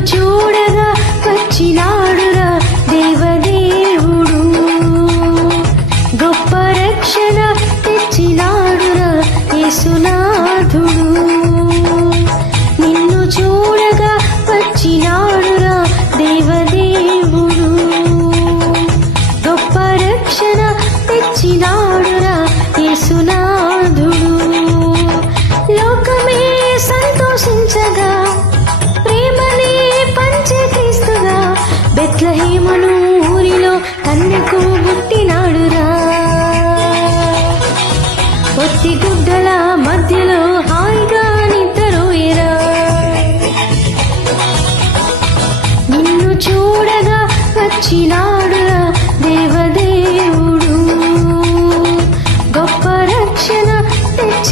చూడగా వచ్చినాడురా దేవదేవుడు. గొప్ప రక్షణ తెచ్చినాడురా యేసునాథుడు. నిన్ను చూడగా వచ్చినా బెత్లహేమను ఊరిలో కన్నెకు పుట్టినాడురా. ఒత్తి గుడ్డల మధ్యలో హాయిగా నిద్రపోయిరా నిన్ను చూడగా వచ్చినాడురా దేవదేవుడు. గొప్ప రక్షణ తెచ్చి